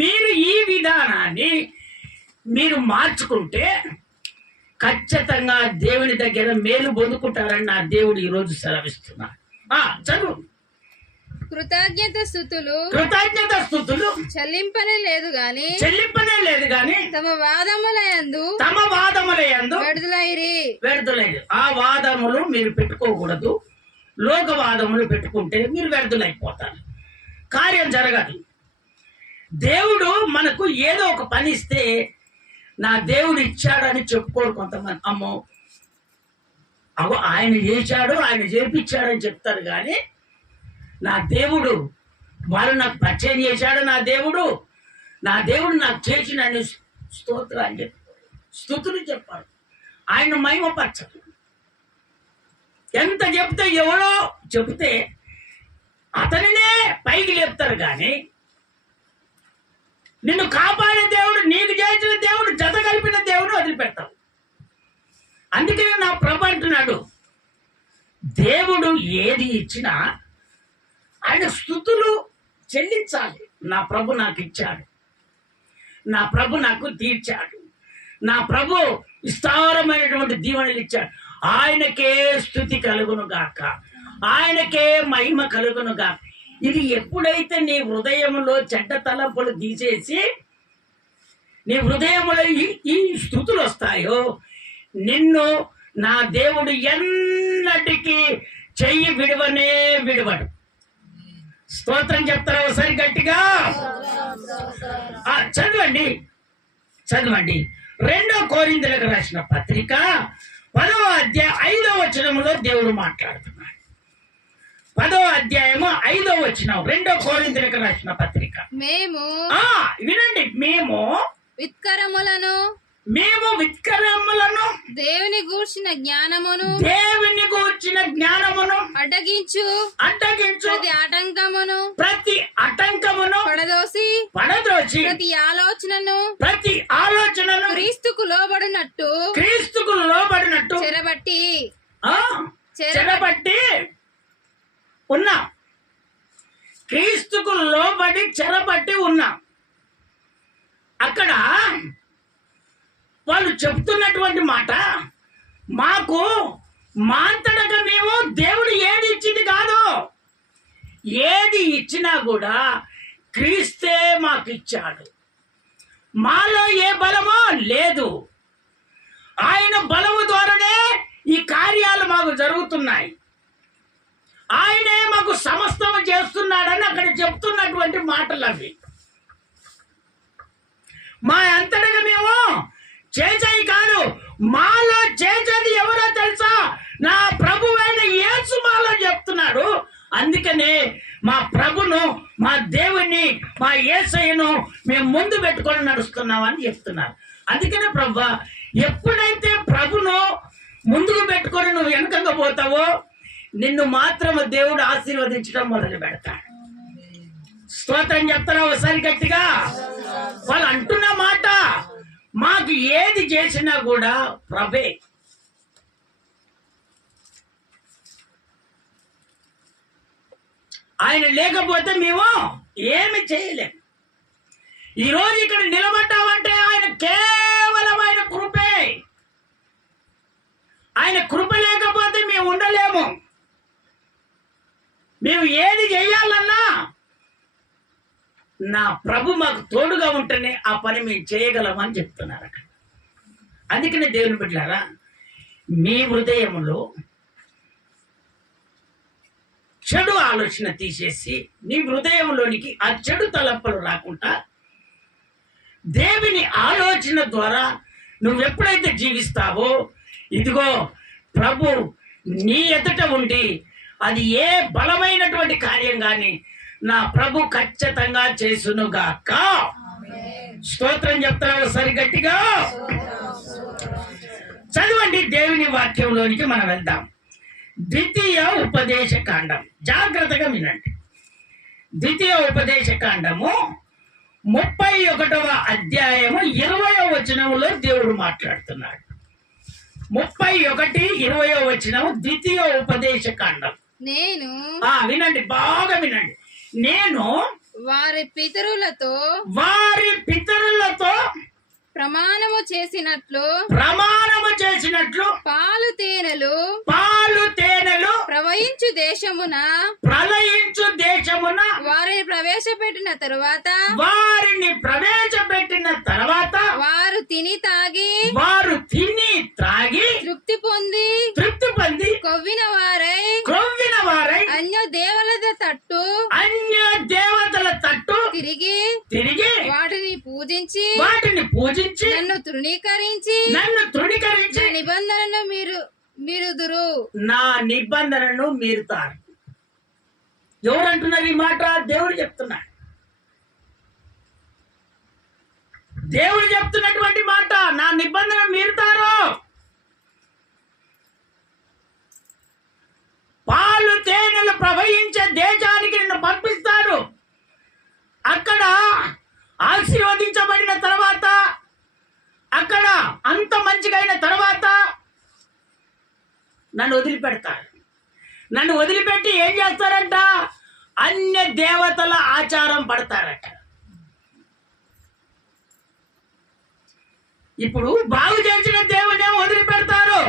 మీరు ఈ విధానాన్ని మీరు మార్చుకుంటే ఖచ్చితంగా దేవుని దగ్గర మేలు పొందుకుంటారని నా దేవుడు ఈరోజు సెలవిస్తున్నాడు. చదువు. కృతజ్ఞత స్తుతులు చెల్లింపనే లేదు గాని తమ వాదములయందు వ్యర్థులైరి. ఆ వాదములు మీరు పెట్టుకోకూడదు. లోకవాదములు పెట్టుకుంటే మీరు వ్యర్థులైపోతారు, కార్యం జరగదు. దేవుడు మనకు ఏదో ఒక పని ఇస్తే నా దేవుడు ఇచ్చాడని చెప్పుకోరు కొంతమంది. అమ్మో అవు ఆయన చేశాడు, ఆయన చేపించాడని చెప్తారు. కానీ నా దేవుడు వాళ్ళు నాకు పరిచయం చేశాడు, నా దేవుడు నాకు చేసిన స్తోత్రం అని చెప్పి స్తుతులు చెప్పాడు. ఆయన మహిమపరచడు. ఎంత చెప్తే ఎవడో చెబితే అతనినే పైకి లేపుతారు. కానీ నిన్ను కాపాడే దేవుడు, నీకు చేసిన దేవుడు, జత కలిపిన దేవుడు వదిలిపెడతావు. అందుకే నా ప్రభు అంటున్నాడు, దేవుడు ఏది ఇచ్చినా ఆయన స్తుతులు చెల్లించాలి. నా ప్రభు నాకు ఇచ్చాడు, నా ప్రభు నాకు తీర్చాడు, నా ప్రభు విస్తారమైనటువంటి దీవెనలు ఇచ్చాడు. ఆయనకే స్తుతి కలుగును గాక, ఆయనకే మహిమ కలుగును గాక. ఇది ఎప్పుడైతే నీ హృదయంలో చెడ్డ తలంపులు తీసేసి నీ హృదయంలో ఈ స్తుతులు వస్తాయో, నిన్ను నా దేవుడు ఎన్నటికీ చెయ్యి విడవడు. స్తోత్రం చెప్తారా ఒకసారి గట్టిగా? చదవండి 2 కొరింథీయులకు రాసిన పత్రిక 10వ అధ్యాయం 5వ వచనంలో దేవుడు మాట్లాడుతున్నాడు. 10వ అధ్యాయము 5వ వచనం 2 కొరింథీయులకు రాసిన పత్రిక. వినండి. మేము విత్కరములను దేవుని గూర్చిన జ్ఞానమును అడ్డగించు ప్రతి ఆటంకమును పడదోసి ప్రతి ఆలోచనను క్రీస్తుకు లోబడినట్టు చెరబట్టి ఉన్నా. క్రీస్తుకు లోబడి చెరబట్టి ఉన్నా. అక్కడ వాళ్ళు చెప్తున్నటువంటి మాట, మాకు మాంతటగా మేము దేవుడు ఏది ఇచ్చింది కాదు, ఏది ఇచ్చినా కూడా క్రీస్తే మాకు ఇచ్చాడు. మాలో ఏ బలమో లేదు, ఆయన బలము ద్వారానే ఈ కార్యాలు మాకు జరుగుతున్నాయి. ఆయనే మాకు సమస్తము చేస్తున్నాడని అక్కడ చెప్తున్నటువంటి మాటలు అవి. మా అంతటగా మేము చేసేది కాదు, మాలో చేసేది ఎవరో తెలుసా? నా ప్రభువైన యేసు మాలో చెప్తున్నాడు. అందుకనే మా ప్రభును, మా దేవుణ్ణి, మా యేసయ్యను మేము ముందు పెట్టుకొని నడుస్తున్నామని చెప్తున్నారు. అందుకనే ప్రభు, ఎప్పుడైతే ప్రభును ముందుకు పెట్టుకొని నువ్వు వెనకంగా పోతావో నిన్ను మాత్రం దేవుడు ఆశీర్వదించడం మొదలు పెడతాడు. స్తోత్రం చెప్తారా ఒకసారి గట్టిగా? వాళ్ళు అంటున్న మాట, మాకు ఏది చేసినా కూడా ప్రభే. ఆయన లేకపోతే మేము ఏమి చేయలేము. ఈరోజు ఇక్కడ నిలబడ్డామంటే ఆయన కేవలం ఆయన కృపే. ఆయన కృప లేకపోతే మేము ఉండలేము. మేము ఏది చేయాలన్నా నా ప్రభు మాకు తోడుగా ఉంటేనే ఆ పని మేము చేయగలమని చెప్తున్నారు అక్కడ. అందుకనే దేవుని బిడ్డలారా, మీ హృదయంలో చెడు ఆలోచన తీసేసి నీ హృదయంలోనికి ఆ చెడు తలంపులు రాకుండా దేవుని ఆలోచన ద్వారా నువ్వు ఎప్పుడైతే జీవిస్తావో, ఇదిగో ప్రభు నీ ఎదుట ఉండి అది ఏ బలమైనటువంటి కార్యం కానీ నా ప్రభు ఖచ్చితంగా చేసునుగాక. స్తోత్రం చెప్తారా సరి గట్టిగా? చదవండి, దేవుని వాక్యంలోనికి మనం వెళ్దాం. ద్వితీయ ఉపదేశ కాండం, జాగ్రత్తగా వినండి. ద్వితీయ ఉపదేశ కాండము 31వ అధ్యాయము 20వ వచనంలో దేవుడు మాట్లాడుతున్నాడు. 31:20వ వచనం ద్వితీయ ఉపదేశ కాండం. నేను వినండి, బాగా వినండి. నేను వారి పితరులతో ప్రమాణము చేసినట్లు పాలు తేనెలు ప్రవహించు దేశమున వారిని ప్రవేశపెట్టిన తరువాత వారు తిని తాగి తృప్తి పొంది కొవ్విన వారై అన్య దేవతల తట్టు తిరిగి వాటిని పూజించి నన్ను తృణీకరించి నా నిబంధనను మీరుతారు. ఎవరంటున్నారు ఈ మాట? దేవుడు చెప్తున్నాడు. దేవుడు చెప్తున్నటువంటి మాట, నా నిబంధన మీరుతారు. పాలు తేనెలు ప్రవహించే దేశానికి నిన్ను పంపిస్తాడు. అక్కడ ఆశీర్వదించబడిన తర్వాత, అక్కడ అంత మంచిగా అయిన తర్వాత నన్ను వదిలిపెడతారు. నన్ను వదిలిపెట్టి ఏం చేస్తారంట? అన్య దేవతల ఆచారం పడతారట. ఇప్పుడు బాగు చేసిన దేవుని వదిలిపెడతారు.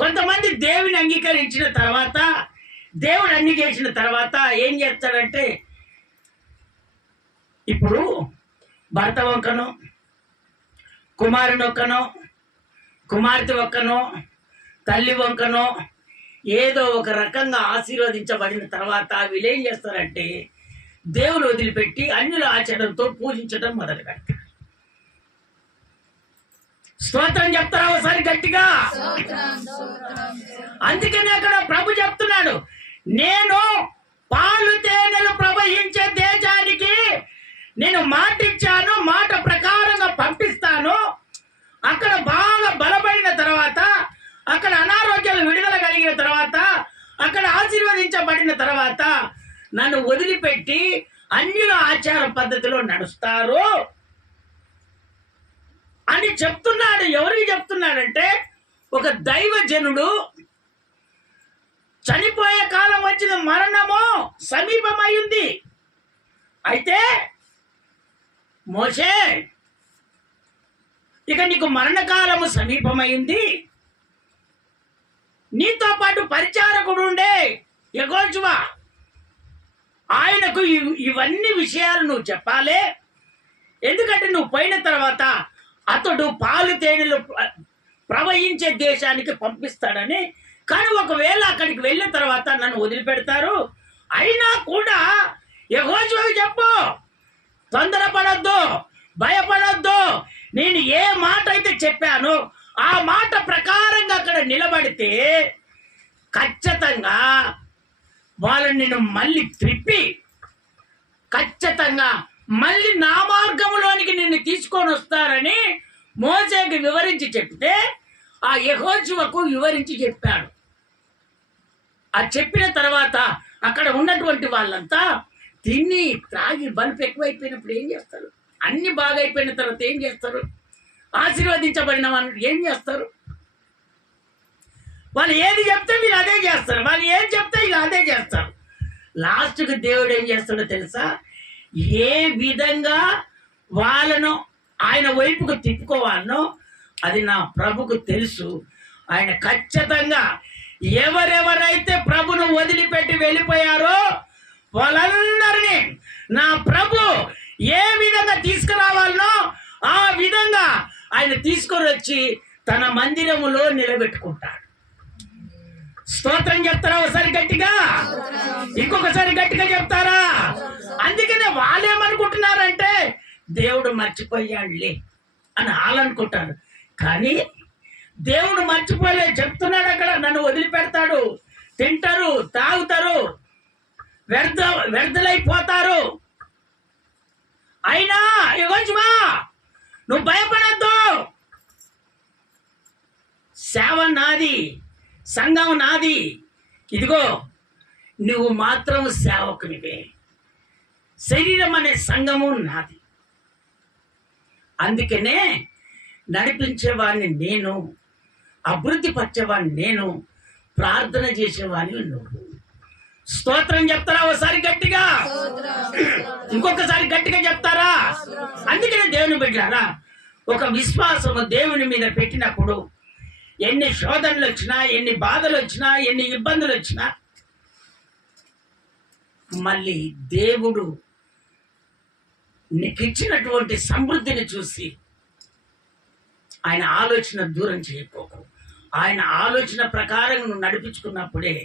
కొంతమంది దేవుని అంగీకరించిన తర్వాత, దేవుడు అన్ని చేసిన తర్వాత ఏం చేస్తాడంటే, ఇప్పుడు భర్త ఒక్కనో, కుమారుని ఒక్కనో, కుమార్తె ఒక్కనో, తల్లి వంకనో ఏదో ఒక రకంగా ఆశీర్వదించబడిన తర్వాత వీళ్ళు ఏం చేస్తారంటే, దేవుని వదిలిపెట్టి అన్యుల ఆచరణతో పూజించడం మొదలు పెడతారు. స్తోత్రం చెప్తారా ఒకసారి గట్టిగా? అందుకని అక్కడ ప్రభు చెప్తున్నాడు, నేను పాలు తేనెలు ప్రవహించే దేశానికి నేను మాట ఇచ్చాను, మాట ప్రకారంగా పంపిస్తాను. అక్కడ బాగా బలపడిన తర్వాత, అక్కడ అనారోగ్యాలు విడుదల కలిగిన తర్వాత, అక్కడ ఆశీర్వదించబడిన తర్వాత నన్ను వదిలిపెట్టి అన్యుల ఆచార పద్ధతిలో నడుస్తారు అని చెప్తున్నాడు. ఎవరికి చెప్తున్నాడంటే, ఒక దైవజనుడు చనిపోయే కాలం వచ్చిన, మరణము సమీపమైంది. అయితే మోషే, ఇక నీకు మరణకాలము సమీపమైంది. నీతో పాటు పరిచారకుడు ఉండే యెహోషువ, ఆయనకు ఇవన్నీ విషయాలు నువ్వు చెప్పాలి. ఎందుకంటే నువ్వు పోయిన తర్వాత అతడు పాలు తేనెలు ప్రవహించే దేశానికి పంపిస్తాడని. కానీ ఒకవేళ అక్కడికి వెళ్ళిన తర్వాత నన్ను వదిలిపెడతారు. అయినా కూడా యెహోషువకు చెప్పు, తొందరపడద్దు, భయపడద్దు. నేను ఏ మాట అయితే చెప్పానో ఆ మాట ప్రకారంగా అక్కడ నిలబడితే ఖచ్చితంగా వాళ్ళని నేను మళ్ళీ త్రిప్పి, ఖచ్చితంగా మళ్ళీ నా మార్గంలోనికి నిన్ను తీసుకొని వస్తారని మోసేకి వివరించి చెప్తే, ఆ యెహోషువకు వివరించి చెప్పాడు. ఆ చెప్పిన తర్వాత అక్కడ ఉన్నటువంటి వాళ్ళంతా తిని త్రాగి బలుపు ఎక్కువైపోయినప్పుడు ఏం చేస్తారు? అన్ని బాగా అయిపోయిన తర్వాత ఏం చేస్తారు? ఆశీర్వదించబడిన వాళ్ళు ఏం చేస్తారు? వాళ్ళు ఏది చెప్తే మీరు అదే చేస్తారు, వాళ్ళు ఏం చెప్తే ఇక అదే చేస్తారు. లాస్ట్కి దేవుడు ఏం చేస్తాడో తెలుసా? ఏ విధంగా వాళ్ళను ఆయన వైపుకు తిప్పుకోవాలనో అది నా ప్రభుకు తెలుసు. ఆయన ఖచ్చితంగా ఎవరెవరైతే ప్రభును వదిలిపెట్టి వెళ్ళిపోయారో వాళ్ళందరినీ నా ప్రభు ఏ విధంగా తీసుకురావాలనో ఆ విధంగా ఆయన తీసుకొని వచ్చి తన మందిరములో నిలబెట్టుకుంటాడు. స్తోత్రం చెప్తారా ఒకసారి గట్టిగా? ఇంకొకసారి గట్టిగా చెప్తారా? అందుకనే వాళ్ళేమనుకుంటున్నారంటే, దేవుడు మర్చిపోయాడులే అని వాళ్ళనుకుంటారు. కానీ దేవుడు మర్చిపోలే, చెప్తున్నాడు అక్కడ, నన్ను వదిలిపెడతాడు. తింటారు, తాగుతారు, వ్యర్థులైపోతారు. అయినా యెహోషువా నువ్వు భయపడద్దు, సేవ నాది, సంఘం నాది. ఇదిగో నువ్వు మాత్రం సేవకునివే, శరీరం అనే సంఘము నాది. అందుకనే నడిపించేవాడిని నేను, అభివృద్ధి పరిచేవాడిని నేను, ప్రార్థన చేసేవాడిని నువ్వు. స్తోత్రం చెప్తారా ఒకసారి గట్టిగా? ఇంకొకసారి గట్టిగా చెప్తారా? అందుకనే దేవుని బిడ్డలారా, ఒక విశ్వాసము దేవుని మీద పెట్టినప్పుడు ఎన్ని శోధనలు వచ్చినా, ఎన్ని బాధలు వచ్చినా, ఎన్ని ఇబ్బందులు వచ్చినా, మళ్ళీ దేవుడు నీకు ఇచ్చినటువంటి సమృద్ధిని చూసి ఆయన ఆలోచన దూరం చేయకపోకు. ఆయన ఆలోచన ప్రకారం నువ్వు నడిపించుకున్నప్పుడే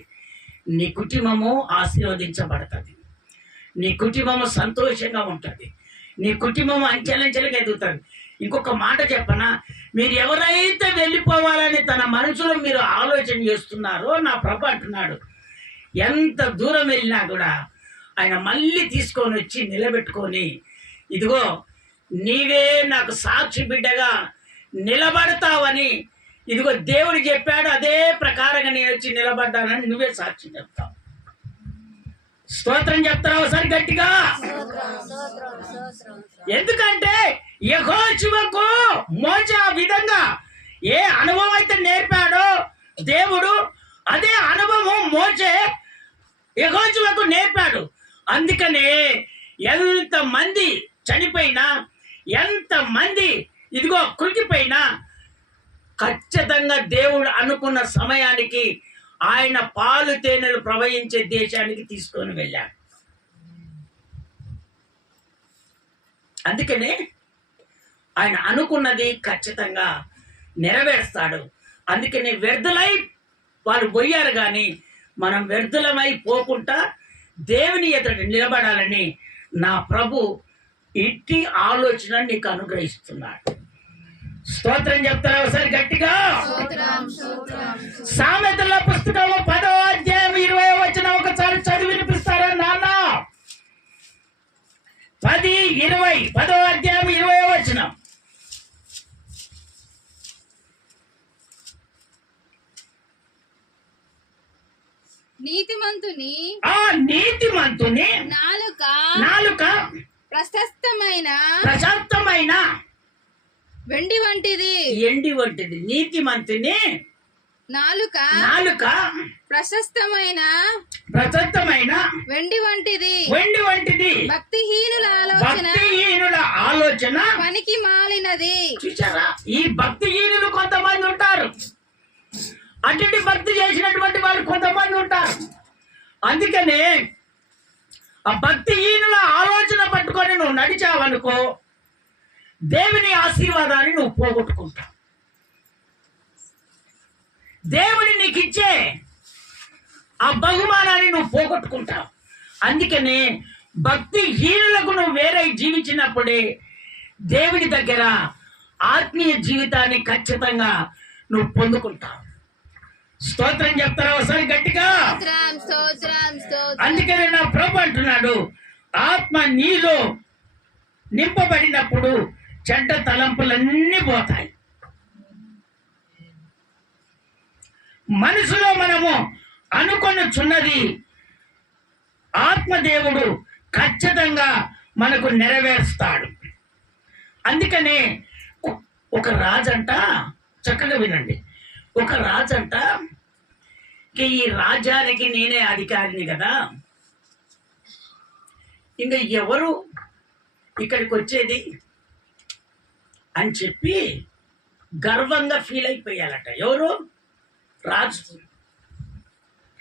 నీ కుటుంబము ఆశీర్వదించబడుతుంది, నీ కుటుంబము సంతోషంగా ఉంటుంది, నీ కుటుంబం అంచెలంచెలుగా ఎదుగుతుంది. ఇంకొక మాట చెప్పనా, మీరు ఎవరైతే వెళ్ళిపోవాలని తన మనసులో మీరు ఆలోచన చేస్తున్నారో నా ప్రభు అంటున్నాడు, ఎంత దూరం వెళ్ళినా కూడా ఆయన మళ్ళీ తీసుకొని వచ్చి నిలబెట్టుకొని, ఇదిగో నీవే నాకు సాక్షి బిడ్డగా నిలబడతావని, ఇదిగో దేవుడు చెప్పాడు, అదే ప్రకారంగా నేను వచ్చి నిలబడ్డానని నువ్వే సాక్షి చెప్తావు. స్తోత్రం చెప్తారా ఒకసారి గట్టిగా? ఎందుకంటే యెహోషువకు మోషే ఆ విధంగా ఏ అనుభవం అయితే నేర్పాడో దేవుడు, అదే అనుభవం మోషే యెహోషువకు నేర్పాడు. అందుకనే ఎంతమంది చనిపోయినా, ఎంతమంది ఇదిగో కృంగిపోయినా, ఖచ్చితంగా దేవుడు అనుకున్న సమయానికి ఆయన పాలు తేనెలు ప్రవహించే దేశానికి తీసుకొని వెళ్ళాడు. అందుకనే ఆయన అనుకున్నది ఖచ్చితంగా నెరవేరుస్తాడు. అందుకని వ్యర్థులై వాళ్ళు పోయారు, కానీ మనం వ్యర్థులమై పోకుండా దేవుని ఎదుట నిలబడాలని నా ప్రభు ఇట్టి ఆలోచన నీకు అనుగ్రహిస్తున్నాడు. స్తోత్రం చెప్తారా ఒకసారి గట్టిగా? సామెతల పుస్తకము 10వ అధ్యాయం 20వ వచనం ఒకసారి చదివి వినిపిస్తారా నాన్న? 10:20 అధ్యాయం 20వ వచనం. నీతిమంతుని నాలుక ప్రశస్తమైన వెండి వంటిది. నీతిమంతుని నాలుక ప్రశస్తమైన వెండి వంటిది. భక్తిహీనుల ఆలోచన పనికి మాలినది. చూసారా, ఈ భక్తిహీనులు కొంతమంది ఉంటారు, అటువంటి భక్తి చేసినటువంటి వాళ్ళు కొంతమంది ఉంటారు. అందుకనే ఆ భక్తిహీనుల ఆలోచన పట్టుకొని నువ్వు నడిచావనుకో, దేవుని ఆశీర్వాదాన్ని నువ్వు పోగొట్టుకుంటావు. దేవుని నీకు ఇచ్చే ఆ బహుమానాన్ని నువ్వు పోగొట్టుకుంటావు. అందుకనే భక్తిహీనులకు నువ్వు వేరే జీవించినప్పుడే దేవుని దగ్గర ఆత్మీయ జీవితాన్ని ఖచ్చితంగా నువ్వు పొందుకుంటావు. స్తోత్రం చెప్తారా ఒకసారి గట్టిగా? అందుకనే నా ప్రభు అంటున్నాడు, ఆత్మ నీలో నింపబడినప్పుడు చెడ్డ తలంపులన్నీ పోతాయి. మనసులో మనము అనుకొనుచున్నది ఆత్మదేవుడు ఖచ్చితంగా మనకు నెరవేరుస్తాడు. అందుకనే ఒక రాజంట, చక్కగా వినండి, ఒక రాజంట, ఈ రాజ్యానికి నేనే అధికారిని కదా, ఇంకా ఎవరు ఇక్కడికి వచ్చేది అని చెప్పి గర్వంగా ఫీల్ అయిపోయారట. ఎవరు?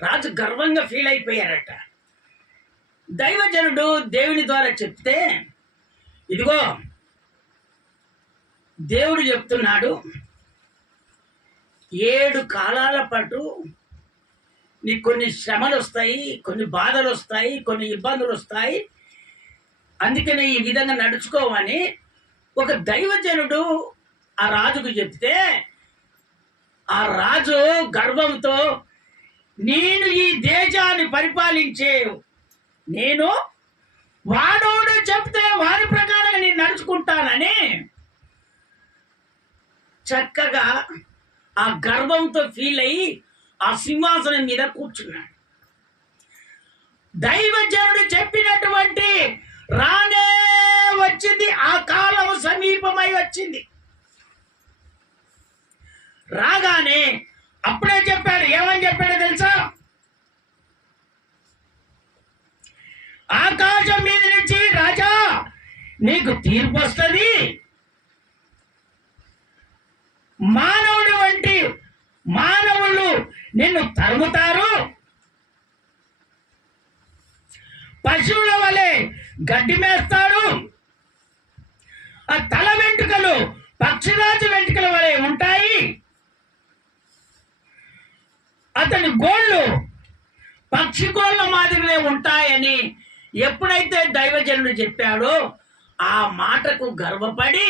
రాజు గర్వంగా ఫీల్ అయిపోయారట. దైవజనుడు దేవుని ద్వారా చెప్తే, ఇదిగో దేవుడు చెప్తున్నాడు, 7 కాలాల పాటు నీకు కొన్ని శ్రమలు వస్తాయి, కొన్ని బాధలు వస్తాయి, కొన్ని ఇబ్బందులు వస్తాయి, అందుకనే ఈ విధంగా నడుచుకోవని ఒక దైవజనుడు ఆ రాజుకు చెప్తే, ఆ రాజు గర్వంతో, నేను ఈ దేశాన్ని పరిపాలించే నేను వాడోడు చెప్తే వారి ప్రకారం నేను నడుచుకుంటానని చక్కగా ఆ గర్వంతో ఫీల్ అయ్యి ఆ సింహాసనం మీద కూర్చున్నాడు. దైవజనుడు చెప్పినటువంటి రానే వచ్చింది, ఆ కాలం సమీపమై వచ్చింది. రాగానే అప్పుడే చెప్పాడు, ఏమని చెప్పాడో తెలుసా? ఆకాశం మీద నుంచి రాజా నీకు తీర్పు వస్తుంది, మానవుడు వంటి మానవులు నిన్ను తరుముతారు, పశువుల వలె గడ్డి మేస్తాడు, ఆ తల వెంట్రుకలు పక్షిరాజు వెంట్రుకల వలె ఉంటాయి, అతని గోళ్ళు పక్షి గోళ్ళ మాదిరినే ఉంటాయని ఎప్పుడైతే దైవజనుడు చెప్పాడో ఆ మాటకు గర్వపడి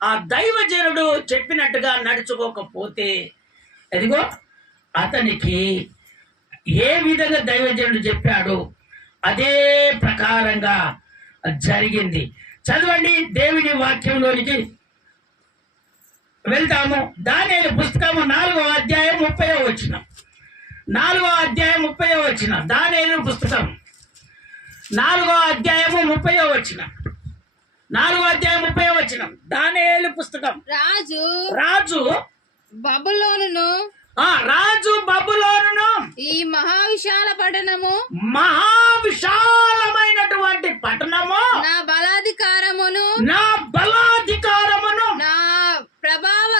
ఆ దైవజనుడు చెప్పినట్టుగా నడుచుకోకపోతే ఎదిగో అతనికి ఏ విధంగా దైవజనుడు చెప్పాడో అదే ప్రకారంగా జరిగింది. చదవండి, దేవుని వాక్యంలోనికి వెళ్తాము. దానియేలు పుస్తకము 4వ అధ్యాయం 30వ వచనం. 4వ అధ్యాయం 30వ వచనం. దానియేలు పుస్తకం 4వ అధ్యాయము 30వ వచనం. 4వ అధ్యాయం 30వ వచనం. దానియేలు పుస్తకం. రాజు బబులోనును రాజు బబులోనును ఈ మహావిశాల పట్టణము మహావిశాలమైనటువంటి పట్టణము నా బలాధికారమును నా ప్రభావ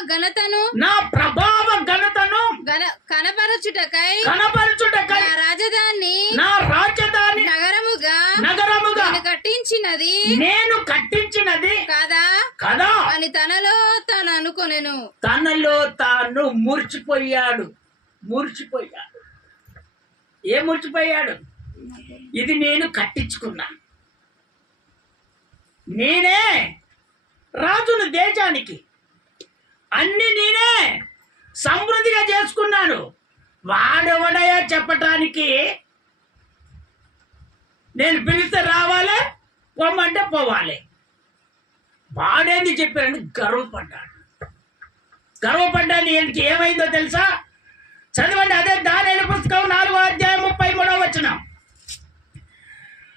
ఘనతను కనపరచుటకై నా రాజధాని నగరముగా నేను కట్టించినది కదా అని తనలో తాను మూర్చిపోయాడు. ఏ మూర్చిపోయాడు? ఇది నేను కట్టించుకున్నా, నేనే రాజును దేశానికి, అన్ని నేనే సమృద్ధిగా చేసుకున్నాను. వాడెవడయా చెప్పటానికి? నేను పిలిస్తే రావాలి, పొమ్మంటే పోవాలి. వాడేంది చెప్పాడని గర్వపడ్డాను. ఈయనకి ఏమైందో తెలుసా? చదవండి, అదే దానియేలు పుస్తకం 4వ అధ్యాయం 33వ వచనం.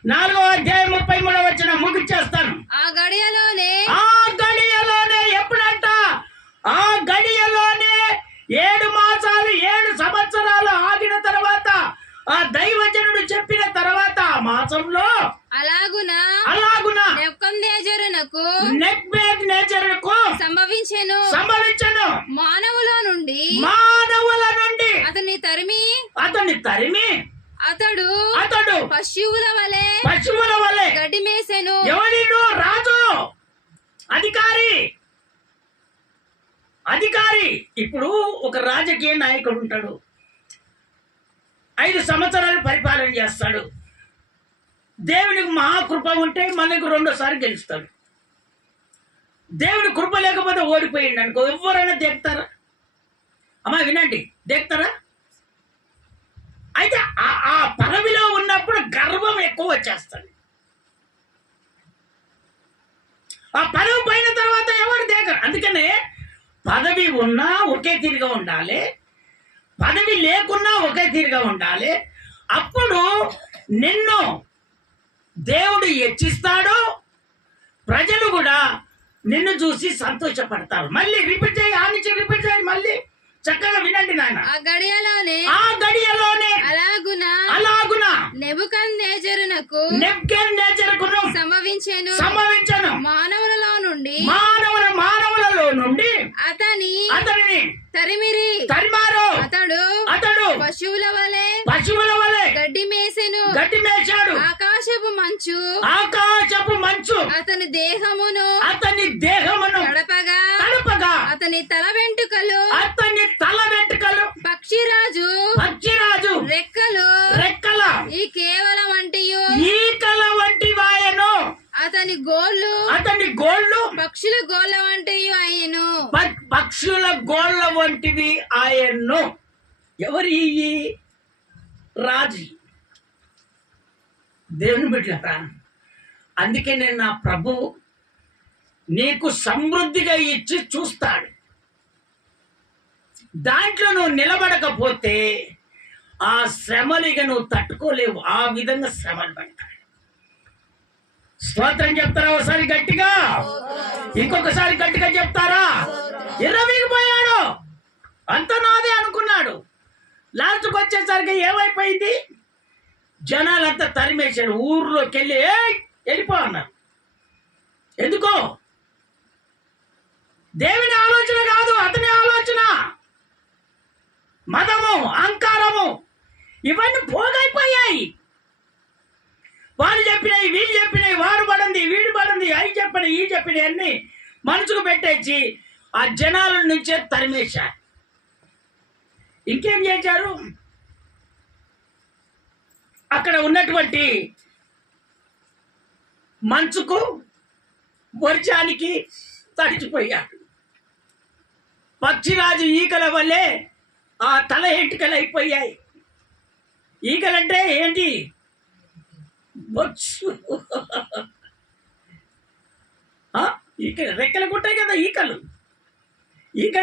4వ అధ్యాయం 33వ వచనం ముగిచ్చేస్తాను. ఆ గడియలోనే ఎప్పుడంట? ఆ గడియలోనే 7 మాసాలు 7 సంవత్సరాలు ఆగిన తర్వాత, ఆ దైవజనుడు చెప్పిన తర్వాత ఆ మాసంలో అలాగున నెబుకద్నెజరునకు సంభవించెను. మానవుల నుండి అతన్ని తరిమి అతడు పశువుల వలె గడ్డి మేసెను. ఎవరిను? రాజు, అధికారి. ఇప్పుడు ఒక రాజకీయ నాయకుడు ఉంటాడు, 5 సంవత్సరాలు పరిపాలన చేస్తాడు. దేవునికి మహాకృప ఉంటే మనకు 2సారి గెలుస్తాడు. దేవుని కృప లేకపోతే ఓడిపోయింది అనుకో, ఎవరైనా దేక్తారా? అమ్మా వినండి, దేక్తారా? అయితే ఆ పదవిలో ఉన్నప్పుడు గర్వం ఎక్కువ వచ్చేస్తుంది. ఆ పదవి పోయిన తర్వాత ఎవరు దేకరు. అందుకనే పదవి ఉన్నా ఒకే తీరుగా ఉండాలి, పదవి లేకున్నా ఒకే తీరుగా ఉండాలి. అప్పుడు నిన్ను దేవుడు హెచ్చిస్తాడు, ప్రజలు కూడా నిన్ను చూసి సంతోషపడతారు. మళ్ళీ రిపీట్ చేయి, మళ్ళీ చక్కగా వినండి నాయన. ఆ గడియలోనే అలాగున నెబుకద్నెజరునకు సంభవించెను. మానవులలో నుండి అతనిని తరిమారు. అతడు పశువుల వలె గడ్డి మేసాడు. ఆకాశపు మంచు అతని దేహమును తడపగా అతని తల వెంట్రుకలు పక్షిరాజు రెక్కల ఈ కేవలం వంటివాయను. అతని గోళ్ళు పక్షుల గోళ్ళ వంటివి ఆయను. పక్షుల గోళ్ళ వంటివి ఆయన్ను. ఎవరి రాజు? దేవుని బిడ్డలారా, అందుకే నేను నా ప్రభు నీకు సమృద్ధిగా ఇచ్చి చూస్తాడు. దాంట్లో నువ్వు నిలబడకపోతే ఆ శ్రమలిగా నువ్వు తట్టుకోలేవు. ఆ విధంగా శ్రమలు పడతాయి. స్తోత్రం చెప్తారా? ఒకసారి గట్టిగా, ఇంకొకసారి గట్టిగా చెప్తారా? ఎర్రవిగిపోయాడు, అంత నాదే అనుకున్నాడు. లాస్ట్కి వచ్చేసరికి ఏమైపోయింది? జనాలంతా తరిమేశారు. ఊర్లోకి వెళ్ళి వెళ్ళిపో అన్నారు. ఎందుకో? దేవుని ఆలోచన కాదు, అతని ఆలోచన. మదము, అహంకారము ఇవన్నీ పోగైపోయాయి. వాళ్ళు చెప్పినాయి, వీళ్ళు చెప్పినాయి, వారు పడింది, వీడు పడింది, అవి చెప్పినాయి, ఈ చెప్పినాయి అన్ని మనసుకు పెట్టేసి ఆ జనాల నుంచే తరిమేశారు. ఇంకేం చేశారు? అక్కడ ఉన్నటువంటి మంచుకు, వర్షానికి తడిచిపోయాడు. పక్షిరాజు ఈకల వల్లే ఆ తల ఎంటికలు అయిపోయాయి. ఈకలంటే ఏంటి? బొచ్చు. ఈకలు రెక్కలు కుట్టాయి కదా, ఈకలు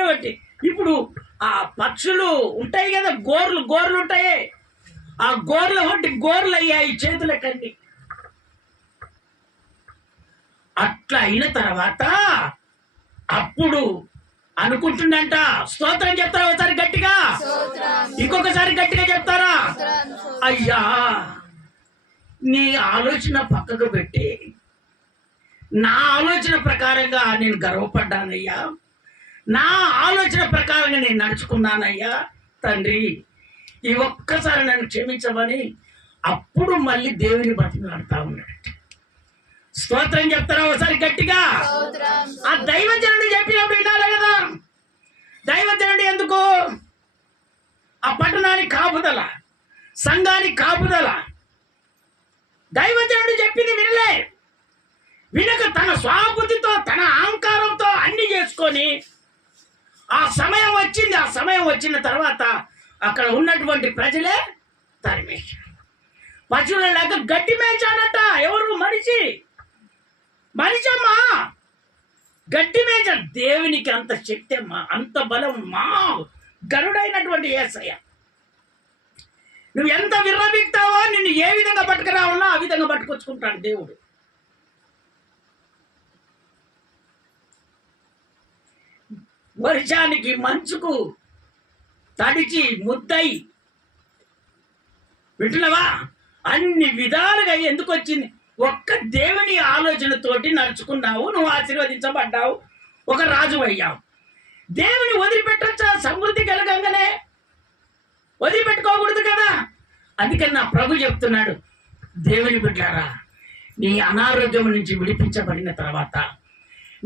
బట్టి ఇప్పుడు ఆ పక్షులు ఉంటాయి కదా, గోర్లు ఉంటాయి, ఆ గోర్ల వంటి గోర్లు అయ్యాయి చేతులకన్నీ. అట్లా అయిన తర్వాత అప్పుడు అనుకుంటుందంట, స్తోత్రం చెప్తారా ఒకసారి గట్టిగా, ఇంకొకసారి గట్టిగా చెప్తారా? అయ్యా, నీ ఆలోచన పక్కకు పెట్టి నా ఆలోచన ప్రకారంగా నేను గర్వపడ్డానయ్యా, నా ఆలోచన ప్రకారంగా నేను నడుచుకున్నానయ్యా తండ్రి, ఈ ఒక్కసారి నన్ను క్షమించమని అప్పుడు మళ్ళీ దేవుని బతిమలాడుతా ఉన్నాడు. స్తోత్రం చెప్తారా ఒకసారి గట్టిగా? ఆ దైవజనుడు చెప్పినప్పుడు వినాలి కదా. దైవజనుడు ఎందుకు? ఆ పట్టణానికి కాపుదల, సంఘానికి కాపుదల. దైవజనుడు చెప్పింది వినక తన స్వాబుద్ధితో, తన అహంకారంతో అన్ని చేసుకొని ఆ సమయం వచ్చింది. ఆ సమయం వచ్చిన తర్వాత అక్కడ ఉన్నటువంటి ప్రజలే తరిమేశారు. పశువుల లేక గడ్డి మేచాడట. ఎవరు? మనిషమ్మా, గడ్డి మేచ. దేవునికి అంత శక్తి అమ్మా, అంత బలం. మా గరుడైనటువంటి యేసయ్య, నువ్వు ఎంత విర్రబిక్తావో నిన్ను ఏ విధంగా పట్టుకురావాలో ఆ విధంగా పట్టుకొచ్చుకుంటాడు దేవుడు. వర్షానికి, మంచుకు తడిచి ముద్దై, వింటున్నావా? అన్ని విధాలుగా ఎందుకు వచ్చింది? ఒక్క దేవుని ఆలోచనతోటి నడుచుకున్నావు, నువ్వు ఆశీర్వదించబడ్డావు, ఒక రాజు అయ్యావు. దేవుని వదిలిపెట్టొచ్చా? సమృద్ధి కలగంగానే వదిలిపెట్టుకోకూడదు కదా. అందుకని నా ప్రభు చెప్తున్నాడు, దేవుని బిడ్డారా, నీ అనారోగ్యం నుంచి విడిపించబడిన తర్వాత,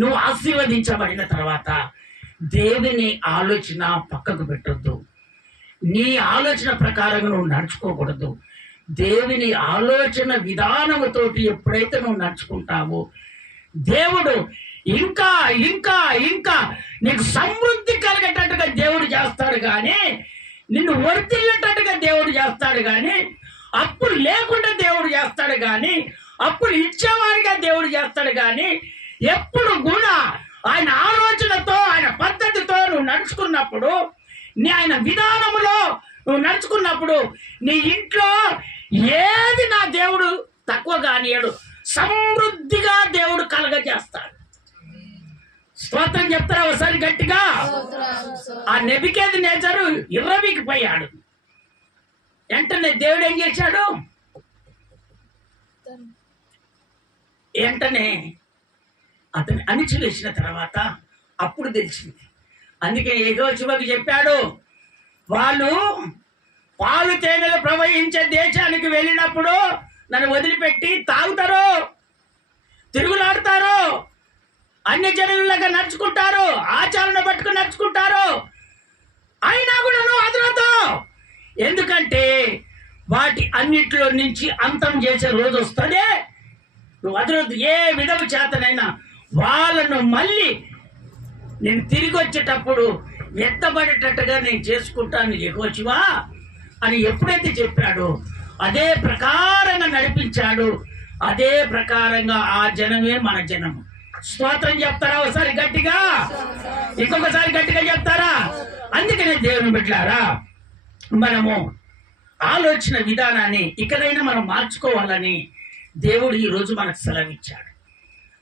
నువ్వు ఆశీర్వదించబడిన తర్వాత దేవుని ఆలోచన పక్కకు పెట్టొద్దు. నీ ఆలోచన ప్రకారంగా నువ్వు నడుచుకోకూడదు. దేవుని ఆలోచన విధానముతోటి ఎప్పుడైతే నువ్వు నడుచుకుంటావో దేవుడు ఇంకా ఇంకా ఇంకా నీకు సమృద్ధి కలిగేటట్టుగా దేవుడు చేస్తాడు. కానీ నిన్ను వర్తిల్లేటట్టుగా దేవుడు చేస్తాడు. కానీ అప్పుడు లేకుండా దేవుడు చేస్తాడు. కానీ అప్పుడు ఇచ్చేవారిగా దేవుడు చేస్తాడు. కానీ ఎప్పుడు కూడా ఆయన ఆలోచనతో, ఆయన పద్ధతితో నువ్వు నడుచుకున్నప్పుడు, ఆయన విధానములో నువ్వు నడుచుకున్నప్పుడు నీ ఇంట్లో ఏది నా దేవుడు తక్కువ కానియడు, సమృద్ధిగా దేవుడు కలగజేస్తాడు. స్తోత్రం చెప్తారా ఒకసారి గట్టిగా? ఆ నెబుకద్నెజరు ఇర్రబీకిపోయాడు. వెంటనే దేవుడు ఏం చేశాడు? వెంటనే అతని అణిచివేసిన తర్వాత అప్పుడు తెలిసింది. అందుకే యెహోషువకు చెప్పాడు, వాళ్ళు పాలు తేనెలు ప్రవహించే దేశానికి వెళ్ళినప్పుడు నన్ను వదిలిపెట్టి తాగుతారు, తిరుగులాడతారు, అన్య జనులుగా నడుచుకుంటారు, ఆచారణ పట్టుకుని నడుచుకుంటారు. అయినా కూడా నువ్వు వదలొద్దు. ఎందుకంటే వాటి అన్నిట్లో నుంచి అంతం చేసే రోజు వస్తుంది. నువ్వు వదలొద్దు. ఏ విధము చేతనైనా వాళ్ళను మళ్ళీ నేను తిరిగి వచ్చేటప్పుడు ఎత్తబడేటట్టుగా నేను చేసుకుంటాను యెహోషువా అని ఎప్పుడైతే చెప్పాడో అదే ప్రకారంగా నడిపించాడు. అదే ప్రకారంగా ఆ జనమే మన జనము. స్తోత్రం చెప్తారా ఒకసారి గట్టిగా? ఇంకొకసారి గట్టిగా చెప్తారా? అందుకనే దేవుని బిడ్డలారా, మనము ఆలోచన విధానాన్ని ఇకనైనా మనం మార్చుకోవాలని దేవుడు ఈరోజు మనకు సెలవిచ్చాడు.